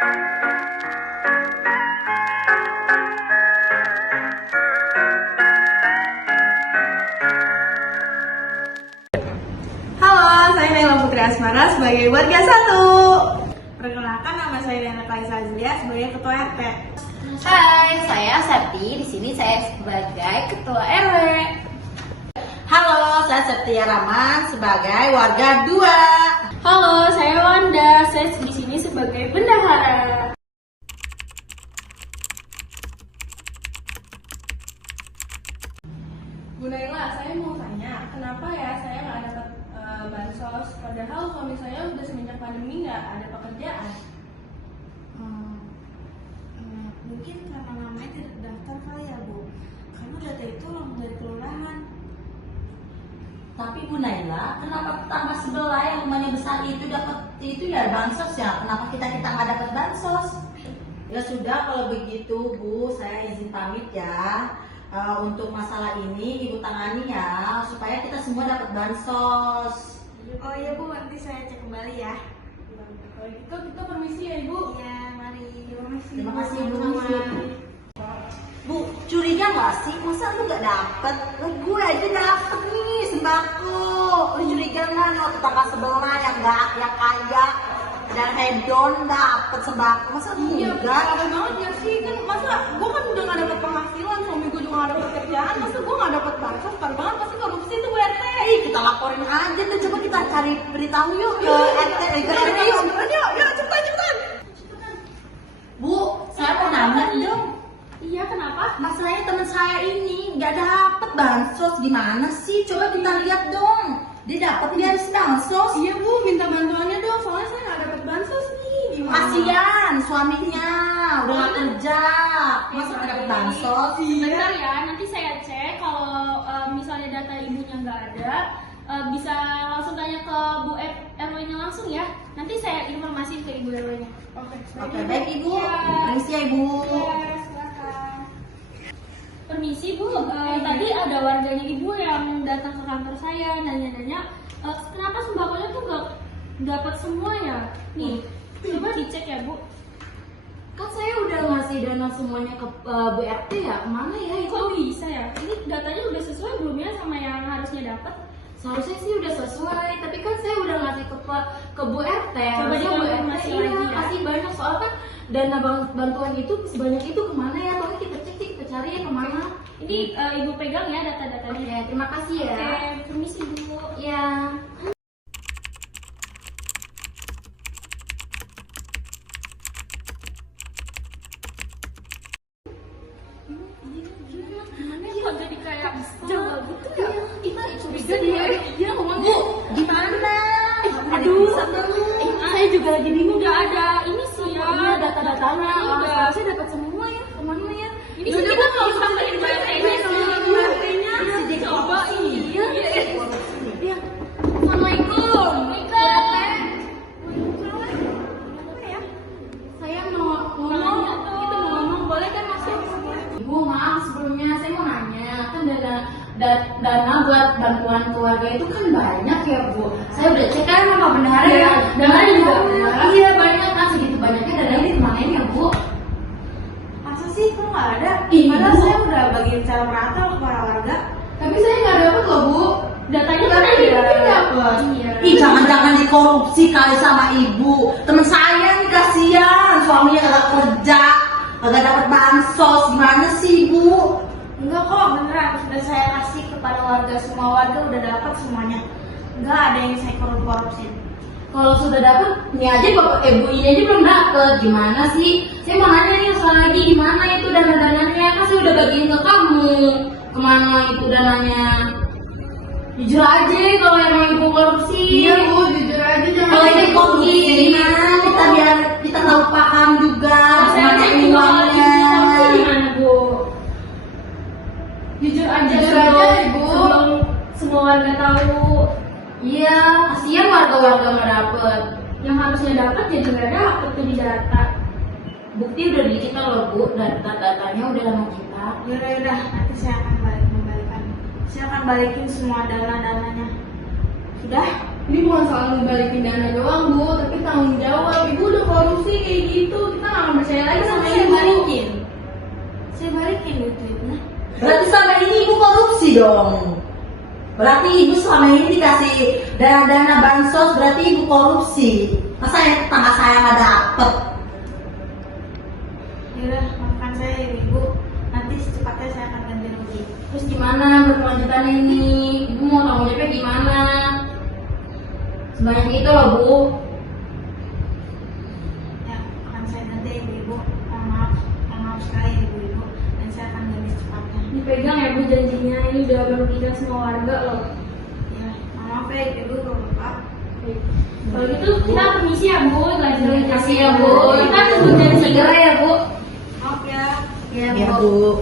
Halo, saya Naila Putri Asmara sebagai warga 1. Perkenalkan, nama saya Nena Kaisa Azlia sebagai ketua RT. Hai, saya Septi. Di sini saya sebagai ketua RW. Halo, saya Septia Rahman sebagai warga 2. Halo, saya Wanda. Saya di sini sebagai bendahara. Bu Naila, saya mau tanya, kenapa ya saya nggak dapat bansos? Padahal suami saya udah semenjak pandemi nggak ada pekerjaan. Mungkin karena namanya tidak terdaftar kali ya Bu, karena data itu langsung dari kelurahan. Tapi Bu Naila, kenapa tetangga sebelah yang rumahnya besar itu dapat itu ya bansos ya? Kenapa kita nggak dapat bansos? Ya sudah, kalau begitu Bu, saya izin pamit ya. Untuk masalah ini Ibu tangani ya, supaya kita semua dapat bansos. Oh iya Bu, nanti saya cek kembali ya. Kalau gitu kita permisi ya Ibu. Iya, mari. Terima kasih Bu. Bu, curiga nggak sih? Masa lu nggak dapet? Gue aja dapet nih sembako. Lu curiga nggak nih tetangga sebelah yang kaya dan hedon dapet sembako? Masa lu enggak? Ada banget ya sih, kan masa gue kan udah nggak dapat penghasilan, suami gue juga nggak dapat pekerjaan, masa gue nggak dapat bansos? Parah banget, pasti korupsi tuh Bu RT. Kita laporin aja tuh, coba kita cari beritahu yuk ke RT, ke RW yuk. Yuk, cepetan. Bu, saya mau nanya dong. Iya, kenapa? Masalahnya teman saya ini nggak dapet bansos, gimana sih? Coba kita lihat dong. Dia dapat dia harus bansos. Iya Bu, minta bantuannya dong, soalnya saya nggak dapat bansos nih. Gimana? Kasian suaminya udah nggak kerja, masa nggak dapat bansos? Bentar ya, nanti saya cek. Kalau misalnya data ibunya nggak ada, bisa langsung tanya ke Bu RW-nya langsung ya. Nanti saya informasi ke Ibu RW-nya. Oke, baik Ibu. Permisi ya Ibu. Permisi Bu, tadi ada warganya Ibu yang datang ke kantor saya nanya-nanya, kenapa sembakonya tuh nggak dapat semua ya? Nih, coba dicek ya Bu. Kan saya udah ngasih dana semuanya ke Bu RT ya. Kemana ya itu? Kok bisa ya? Ini datanya udah sesuai belum ya sama yang harusnya dapat? Seharusnya sih udah sesuai, tapi kan saya udah ngasih ke Bu RT. Coba Harusnya Bu RT dikonfirmasi iya lagi ya. kasih banyak, soal kan dana bantuan itu sebanyak itu kemana ya? Tolong kita cek, kita cari ya kemana. Ini Ibu pegang ya data-datanya. Oke, terima kasih ya. Oke, permisi Bu. Ya. Gimana ya? Kok jadi kayak Jawa gitu ya? Kita curiga dia ngomong Bu, gimana? Aduh, saya juga lagi bingung. Udah ada ini sih ya. Iya, data-datanya. Ini udah. Seharusnya dapat semua ya. Kemana ya? Ini sudah kita mau sampein ke RT-nya sama Bu RT-nya. Coba Iya. Iya. Assalamualaikum. Saya mau ngomong, kita mau ngomong, boleh kan masuk? Ibu, maaf sebelumnya saya mau nanya, kan dana buat bantuan keluarga itu kan banyak ya Bu. Saya udah cek kan sama bendahara ya, dana juga iya banyak kan, segitu banyaknya dana ini kemana ya Bu? Masa sih kok nggak ada? Ih, Padahal Bu. saya udah bagiin cara merata ke para warga. Tapi saya nggak dapet loh Bu. Datanya Kan kan Ibu ada. dapet. Iya. Ih, jangan-jangan dikorupsi kali sama Ibu. Temen saya nih kasihan, suaminya kagak kerja, kagak dapat bansos. Gimana sih Ibu? Enggak kok, beneran. Sudah saya kasih kepada warga, semua warga udah dapat semuanya. Enggak ada yang saya korupsi. Kalau sudah dapet, ini aja bapak ibu ini aja belum dapet. Gimana sih? Saya mau nanya nih soal lagi, di mana itu dana-dananya? Kan saya udah bagiin ke kamu. Kemana itu dananya? Jujur aja kalau emang ibu korupsi. Iya Bu, jujur aja jangan. Kalau ini korupsi, gimana? Kita biar kita tahu paham juga. Saya Mana cek juga uangnya? korupsi di mana Bu? jujur aja Ibu. Sebelum semua warga tahu. Iya, kasihan warga-warga nggak dapet. Yang harusnya dapat jadi nggak dapet tuh di data. Bukti udah di kita loh Bu, datanya udah sama kita. Yaudah, nanti saya akan membalikan. Saya akan balikin semua dana-dananya. Sudah? Ini bukan soal ngebalikin dana doang Bu, tapi tanggung jawab. Ibu udah korupsi, kayak gitu, kita nggak akan percaya lagi sama Saya ibu. balikin. Saya balikin duitnya. Berarti selama ini ibu korupsi dong. Berarti ibu selama ini dikasih dana-dana bansos, berarti ibu korupsi. Masa yang tetangga saya nggak dapet? Yaudah, maafkan saya ya ibu. Nanti secepatnya saya akan ganti rugi. Terus gimana berkelanjutannya ini? Ibu mau tanggung jawabnya gimana? Sebanyak itu loh bu. Ya, akan saya ganti ya ibu. Mohon maaf sekali ya ibu. Dan saya akan ganti secepatnya. Dipegang ya Bu janjinya, ini udah merugikan semua warga loh. Ya, maaf ya ibu kalau bapak. Baik. Kalau gitu kita permisi ya Bu, lanjut Kasih ya bu. Kita tunggu dari segera ya Bu. Maaf ya. Ya Ya bu.